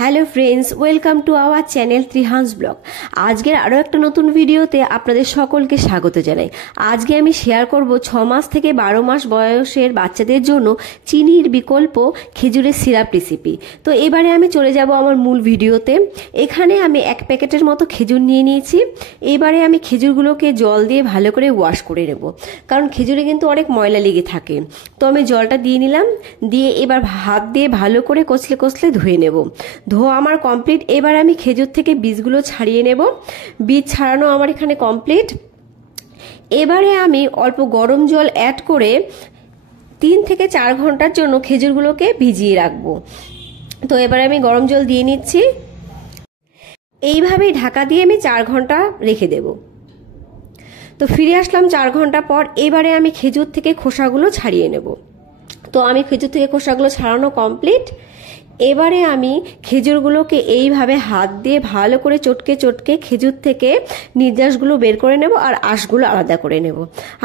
Hello friends, welcome to our channel ত্রিহান্স blog. আজকের আরও একটা নতুন ভিডিওতে আপনাদের সকলকে স্বাগত জানাই। আজকে আমি শেয়ার করব 6 মাস থেকে 12 মাস বয়সের বাচ্চাদের জন্য চিনির বিকল্প খেজুরের সিরাপ রেসিপি। তো এবারে আমি চলে যাব আমার মূল ভিডিওতে। এখানে আমি 1 প্যাকেটের মতো খেজুর নিয়ে নিয়েছি। এবারে আমি খেজুরগুলোকে জল দিয়ে ভালো করে ওয়াশ করে নেব, কারণ খেজুরে কিন্তু অনেক ময়লা লেগে থাকে। তো আমি জলটা দিয়ে নিলাম, দিয়ে এবার হাত দিয়ে ভালো করে কচলে কচলে ধুয়ে নেব। ধোয়া আমার কমপ্লিট। এবার আমি খেজুর থেকে বীজগুলো ছাড়িয়ে নেব। বীজ ছাড়ানো আমার এখানে কমপ্লিট। এবারে আমি অল্প গরম জল অ্যাড করে 3 থেকে 4 ঘন্টার জন্য খেজুরগুলোকে ভিজিয়ে রাখবো। তো এবারে আমি গরম জল দিয়ে নিচ্ছি। এইভাবেই ঢাকা দিয়ে আমি 4 ঘন্টা রেখে দেব। তো ফিরে আসলাম 4 ঘন্টা পর। এবারে আমি খেজুর থেকে খোসাগুলো ছাড়িয়ে নেব। তো আমি খেজুর থেকে খোসাগুলো ছাড়ানো কমপ্লিট। এবারে আমি খেজুরগুলোকে এইভাবে হাত দিয়ে ভালো করে চটকে চটকে খেজুর থেকে নির্যাসগুলো বের করে নেব আর আঁশগুলো আলাদা করে নেব।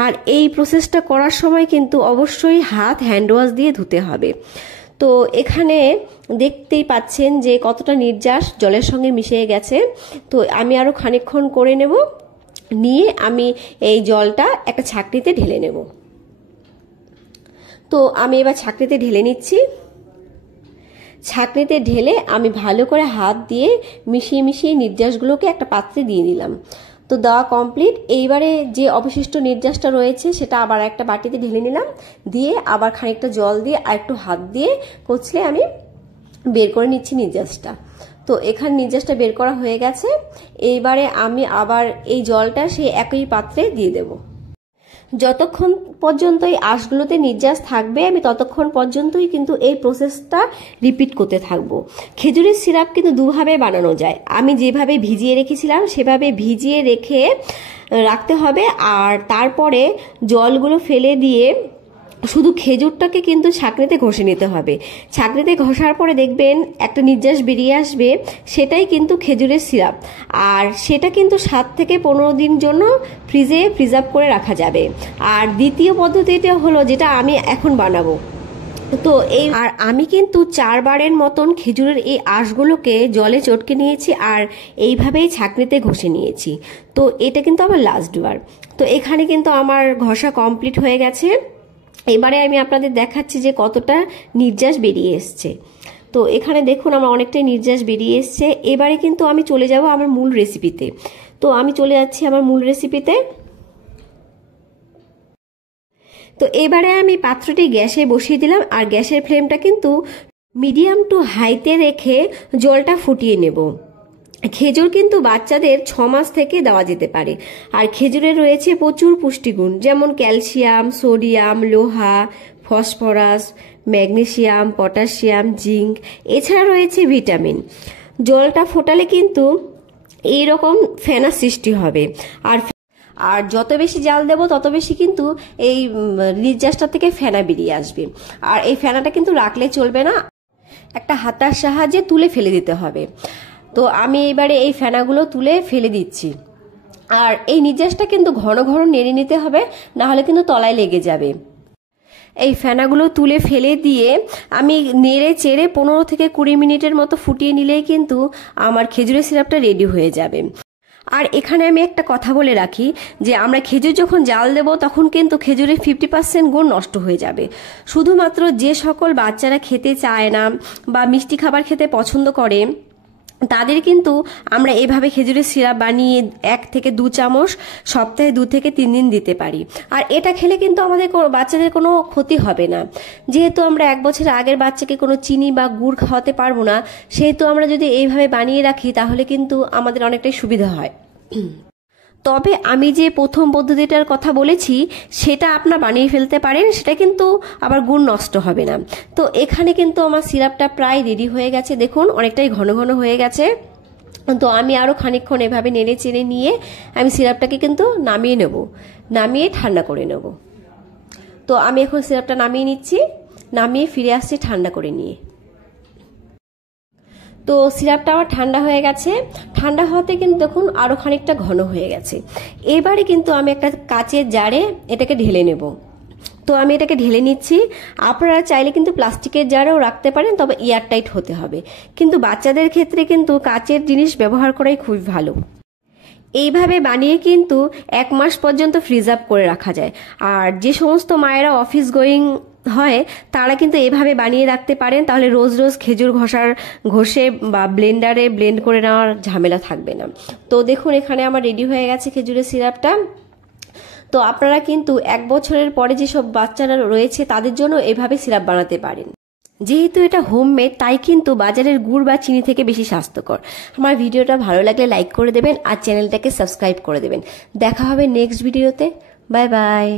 আর এই প্রসেসটা করার সময় কিন্তু অবশ্যই হাত হ্যান্ড ওয়াশ দিয়ে ধুতে হবে। তো এখানে দেখতেই পাচ্ছেন যে কতটা নির্যাস জলের সঙ্গে মিশে গেছে। তো আমি আরও খানিকক্ষণ করে নেব, নিয়ে আমি এই জলটা একটা ছাঁকনিতে ঢেলে নেব। তো আমি এবার ছাঁকনিতে ঢেলে নিচ্ছি। ছাঁকনিতে ঢেলে আমি ভালো করে হাত দিয়ে মিশিয়ে মিশিয়ে নির্যাসগুলোকে একটা পাত্রে দিয়ে দিলাম। তো দেওয়া কমপ্লিট। এইবারে যে অবশিষ্ট নির্যাসটা রয়েছে সেটা আবার একটা বাটিতে ঢেলে নিলাম, দিয়ে আবার খানিকটা জল দিয়ে আর একটু হাত দিয়ে কচলে আমি বের করে নিচ্ছি নির্যাসটা। তো এখানে নির্যাসটা বের করা হয়ে গেছে। এইবারে আমি আবার এই জলটা সেই একই পাত্রে দিয়ে দেব। যতক্ষণ পর্যন্ত এই আঁশগুলোতে নির্যাস থাকবে আমি ততক্ষণ পর্যন্তই কিন্তু এই প্রসেসটা রিপিট করতে থাকবো। খেজুরের সিরাপ কিন্তু দুভাবে বানানো যায়। আমি যেভাবে ভিজিয়ে রেখেছিলাম সেভাবে ভিজিয়ে রেখে রাখতে হবে, আর তারপরে জলগুলো ফেলে দিয়ে শুধু খেজুরটাকে কিন্তু ছাঁকনিতে ঘষে নিতে হবে। ছাঁকনিতে ঘষার পরে দেখবেন একটা নির্যাস বেরিয়ে আসবে, সেটাই কিন্তু খেজুরের সিরাপ। আর সেটা কিন্তু 7 থেকে 15 দিন জন্য ফ্রিজে প্রিজার্ভ করে রাখা যাবে। আর দ্বিতীয় পদ্ধতিটা হলো যেটা আমি এখন বানাবো। তো আমি কিন্তু 4 বারের মতন খেজুরের এই আঁশগুলোকে জলে চটকে নিয়েছি আর এইভাবেই ছাঁকনিতে ঘষে নিয়েছি। তো এটা কিন্তু আমার লাস্ট বার। তো এখানে কিন্তু আমার ঘষা কমপ্লিট হয়ে গেছে। এবারে আমি আপনাদের দেখাচ্ছি যে কতটা নির্যাস বেরিয়ে এসছে। তো এখানে দেখুন আমার অনেকটাই নির্যাস বেরিয়ে এসছে। এবারে কিন্তু আমি চলে যাব আমার মূল রেসিপিতে। তো আমি চলে যাচ্ছি আমার মূল রেসিপিতে। তো এবারে আমি পাত্রটি গ্যাসে বসিয়ে দিলাম, আর গ্যাসের ফ্লেমটা কিন্তু মিডিয়াম টু হাইতে রেখে জলটা ফুটিয়ে নেব। খেজুর কিন্তু বাচ্চাদের 6 মাস থেকে দেওয়া যেতে পারে। আর খেজুরে রয়েছে প্রচুর পুষ্টিগুণ, যেমন ক্যালসিয়াম, সোডিয়াম, লোহা, ফসফরাস, ম্যাগনেসিয়াম, পটাশিয়াম, জিঙ্ক, এছাড়া রয়েছে ভিটামিন। জলটা ফোটালে কিন্তু এইরকম ফেনা সৃষ্টি হবে। আর যত বেশি জাল দেব তত বেশি কিন্তু এই নির্যাসটা থেকে ফেনা বেরিয়ে আসবে। আর এই ফেনাটা কিন্তু রাখলে চলবে না, একটা হাতার সাহায্যে তুলে ফেলে দিতে হবে। তো আমি এবারে এই ফেনাগুলো তুলে ফেলে দিচ্ছি। আর এই নির্যাসটা কিন্তু ঘন ঘন নেড়ে নিতে হবে, না হলে কিন্তু তলায় লেগে যাবে। এই ফেনাগুলো তুলে ফেলে দিয়ে আমি নেড়ে চেড়ে 15 থেকে 20 মিনিটের মতো ফুটিয়ে নিলেই কিন্তু আমার খেজুরের সিরাপটা রেডি হয়ে যাবে। আর এখানে আমি একটা কথা বলে রাখি যে আমরা খেজুর যখন জাল দেব তখন কিন্তু খেজুরের 50% গুণ নষ্ট হয়ে যাবে। শুধুমাত্র যে সকল বাচ্চারা খেতে চায় না বা মিষ্টি খাবার খেতে পছন্দ করে তাদের কিন্তু আমরা এভাবে খেজুরের সিরাপ বানিয়ে 1 থেকে 2 চামচ সপ্তাহে 2 থেকে 3 দিন দিতে পারি। আর এটা খেলে কিন্তু আমাদের বাচ্চাদের কোনো ক্ষতি হবে না। যেহেতু আমরা 1 বছর আগের বাচ্চাকে কোনো চিনি বা গুড় খাওয়াতে পারবো না, সেহেতু আমরা যদি এইভাবে বানিয়ে রাখি তাহলে কিন্তু আমাদের অনেকটাই সুবিধা হয়। তবে আমি যে প্রথম পদ্ধতিটার কথা বলেছি সেটা আপনারা বানিয়ে ফেলতে পারেন, সেটা কিন্তু আবার গুণ নষ্ট হবে না। তো এখানে কিন্তু আমার সিরাপটা প্রায় রেডি হয়ে গেছে। দেখুন অনেকটাই ঘন ঘন হয়ে গেছে। তো আমি আরও খানিকক্ষণ এভাবে নেড়ে চেড়ে নিয়ে আমি সিরাপটাকে কিন্তু নামিয়ে নেব, নামিয়ে ঠান্ডা করে নেব। তো আমি এখন সিরাপটা নামিয়ে নিচ্ছি, নামিয়ে ফিরে আসছি ঠান্ডা করে নিয়ে। তো সিরাপটা আমার ঠান্ডা হয়ে গেছে। ঠান্ডা হওয়াতে কিন্তু দেখুন আরো খানিকটা ঘন হয়ে গেছে। এবারে কিন্তু আমি একটা কাচের জারে এটাকে ঢেলে নেব। তো আমি এটাকে ঢেলে নিচ্ছি। আপনারা চাইলে কিন্তু প্লাস্টিকের জারেও রাখতে পারেন, তবে এয়ারটাইট হতে হবে। কিন্তু বাচ্চাদের ক্ষেত্রে কিন্তু কাচের জিনিস ব্যবহার করাই খুবই ভালো। এইভাবে বানিয়ে কিন্তু 1 মাস পর্যন্ত ফ্রিজ আপ করে রাখা যায়। আর যে সমস্ত মায়েরা অফিস গোয়িং হয় তারা কিন্তু এভাবে বানিয়ে রাখতে পারেন, তাহলে রোজ রোজ খেজুর ঘষে বা ব্লেন্ডারে ব্লেন্ড করে নেওয়ার ঝামেলা থাকবে না। তো দেখুন এখানে আমার রেডি হয়ে গেছে খেজুরের সিরাপটা। তো আপনারা কিন্তু 1 বছরের পরে যেসব বাচ্চারা রয়েছে তাদের জন্য এভাবে সিরাপ বানাতে পারেন। যেহেতু এটা হোমমেড, তাই কিন্তু বাজারের গুড় বা চিনি থেকে বেশি স্বাস্থ্যকর। আমার ভিডিওটা ভালো লাগলে লাইক করে দেবেন আর চ্যানেলটাকে সাবস্ক্রাইব করে দেবেন। দেখা হবে নেক্সট ভিডিওতে। Bye bye.